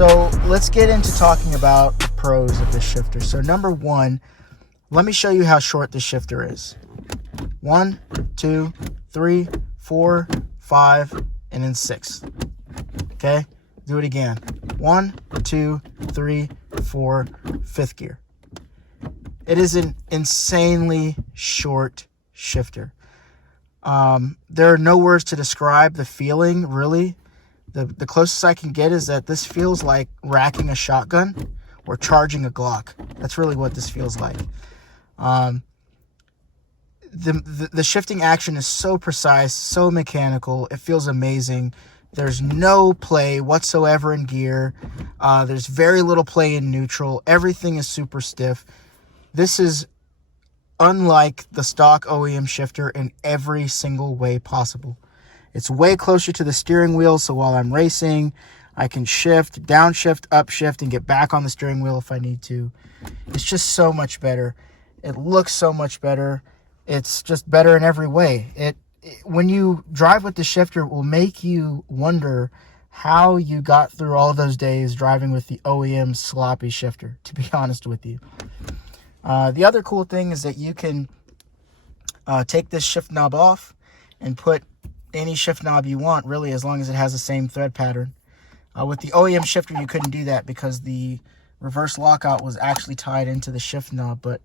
So let's get into talking about the pros of this shifter. So number one, let me show you how short this shifter is. 1, 2, 3, 4, 5, and then 6. Okay, do it again. 1, 2, 3, 4, fifth gear. It is an insanely short shifter. There are no words to describe the feeling, really. The closest I can get is that this feels like racking a shotgun or charging a Glock. That's really what this feels like. The shifting action is so precise, so mechanical. It feels amazing. There's no play whatsoever in gear. There's very little play in neutral. Everything is super stiff. This is unlike the stock OEM shifter in every single way possible. It's way closer to the steering wheel, so while I'm racing, I can shift, downshift, upshift, and get back on the steering wheel if I need to. It's just so much better. It looks so much better. It's just better in every way. When you drive with the shifter, it will make you wonder how you got through all those days driving with the OEM sloppy shifter, to be honest with you. The other cool thing is that you can take this shift knob off and put any shift knob you want, really, as long as it has the same thread pattern. With the OEM shifter, you couldn't do that because the reverse lockout was actually tied into the shift knob. But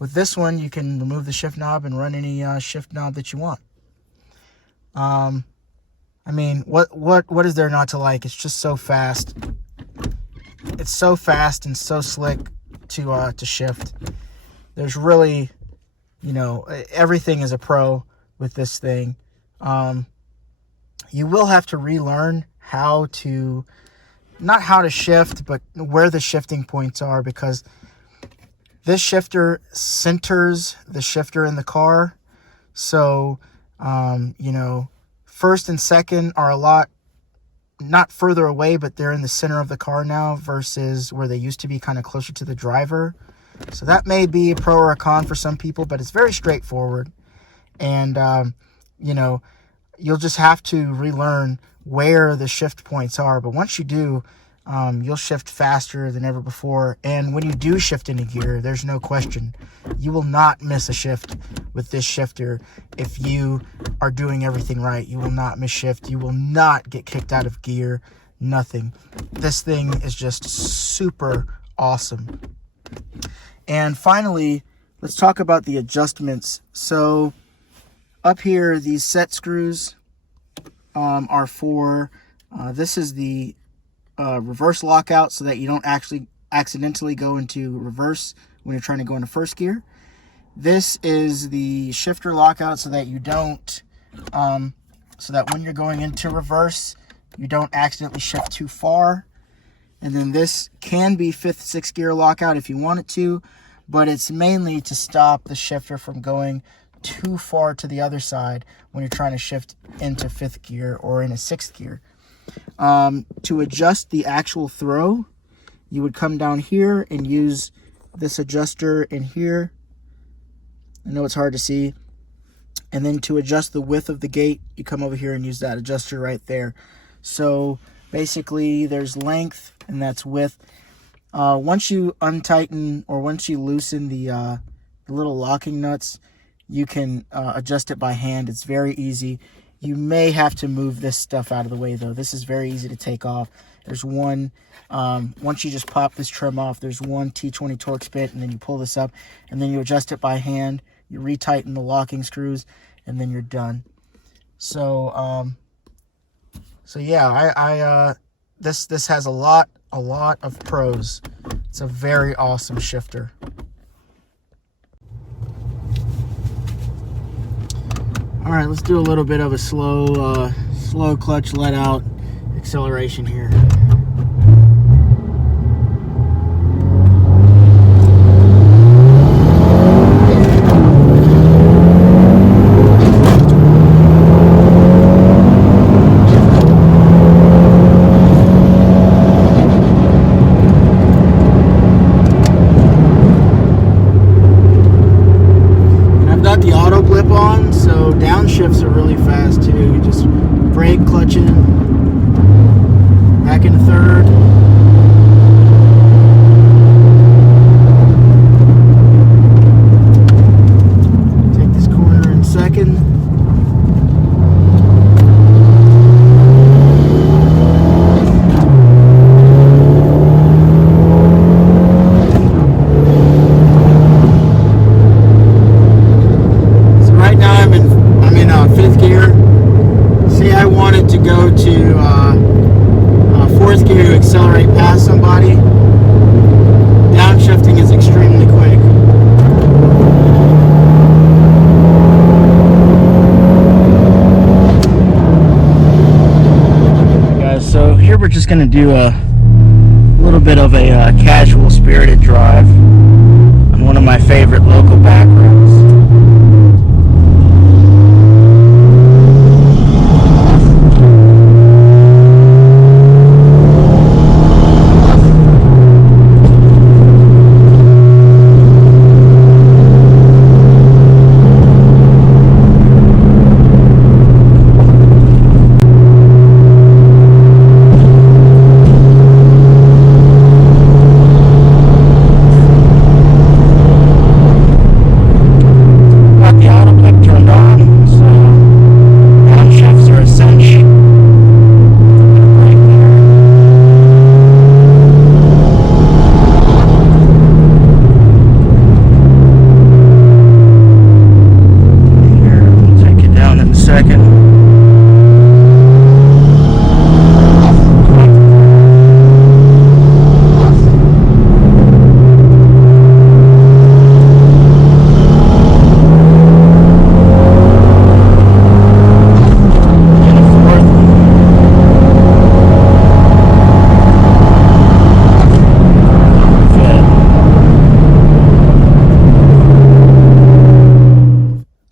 with this one, you can remove the shift knob and run any shift knob that you want. I mean, what is there not to like? It's just so fast. It's so fast and so slick to shift. There's really, everything is a pro with this thing. You will have to relearn not how to shift, but where the shifting points are, because this shifter centers the shifter in the car. So, first and second are a lot, not further away, but they're in the center of the car now versus where they used to be kind of closer to the driver. So that may be a pro or a con for some people, but it's very straightforward. And, you'll just have to relearn where the shift points are. But once you do, you'll shift faster than ever before. And when you do shift into gear, there's no question, you will not miss a shift with this shifter. If you are doing everything right, you will not miss shift. You will not get kicked out of gear. Nothing. This thing is just super awesome. And finally, let's talk about the adjustments. So up here, these set screws are for, this is the reverse lockout so that you don't actually accidentally go into reverse when you're trying to go into first gear. This is the shifter lockout so that you don't, so that when you're going into reverse, you don't accidentally shift too far. And then this can be 5th, 6th gear lockout if you want it to, but it's mainly to stop the shifter from going too far to the other side when you're trying to shift into 5th gear or in a 6th gear. To adjust the actual throw, you would come down here and use this adjuster in here. I know it's hard to see. And then to adjust the width of the gate, you come over here and use that adjuster right there. So basically there's length and that's width. Once you untighten or once you loosen the little locking nuts, you can adjust it by hand. It's very easy. You may have to move this stuff out of the way, though. This is very easy to take off. There's one, once you just pop this trim off, there's one T20 Torx bit, and then you pull this up, and then you adjust it by hand. You retighten the locking screws, and then you're done. So, yeah, this has a lot of pros. It's a very awesome shifter. All right, let's do a little bit of a slow clutch let out acceleration here. Downshifts are really fast too. You just brake, clutch in, back in body. Downshifting is extremely quick. Guys, so here we're just gonna do a little bit of a casual spirited drive on one of my favorite local back roads.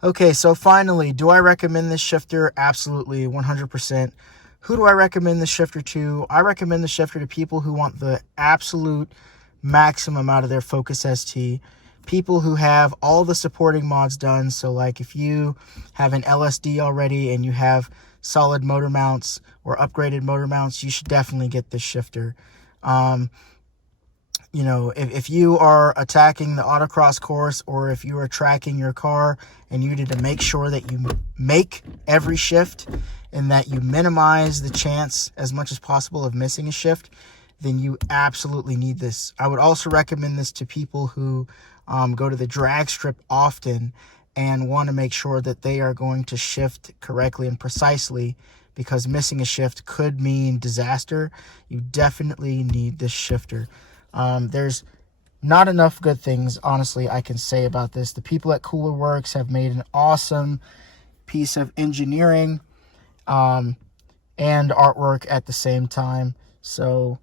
Okay, so finally, do I recommend this shifter? Absolutely, 100%. Who do I recommend this shifter to? I recommend the shifter to people who want the absolute maximum out of their Focus ST. People who have all the supporting mods done. So like if you have an LSD already and you have solid motor mounts or upgraded motor mounts, you should definitely get this shifter. You know, if you are attacking the autocross course, or if you are tracking your car and you need to make sure that you make every shift and that you minimize the chance as much as possible of missing a shift, then you absolutely need this. I would also recommend this to people who go to the drag strip often and want to make sure that they are going to shift correctly and precisely, because missing a shift could mean disaster. You definitely need this shifter. There's not enough good things, honestly, I can say about this. The people at Coolerworx have made an awesome piece of engineering and artwork at the same time. So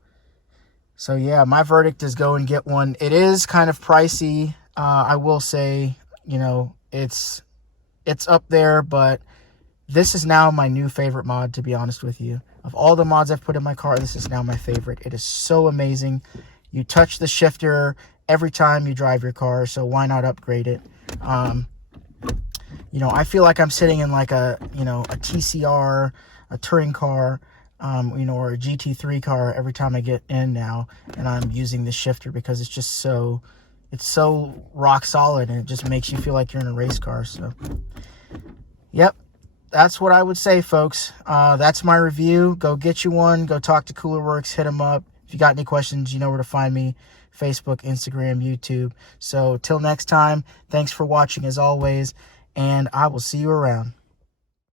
yeah, my verdict is go and get one. It is kind of pricey. I will say, you know, it's up there, but this is now my new favorite mod, to be honest with you. Of all the mods I've put in my car, this is now my favorite. It is so amazing. You touch the shifter every time you drive your car, so why not upgrade it? You know, I feel like I'm sitting in like a TCR, a touring car, you know, or a GT3 car every time I get in now, and I'm using the shifter because it's just so rock solid, and it just makes you feel like you're in a race car. So, yep. That's what I would say, folks. That's my review. Go get you one. Go talk to Coolerworx. Hit them up. If you got any questions, you know where to find me. Facebook, Instagram, YouTube. So till next time, thanks for watching as always, and I will see you around.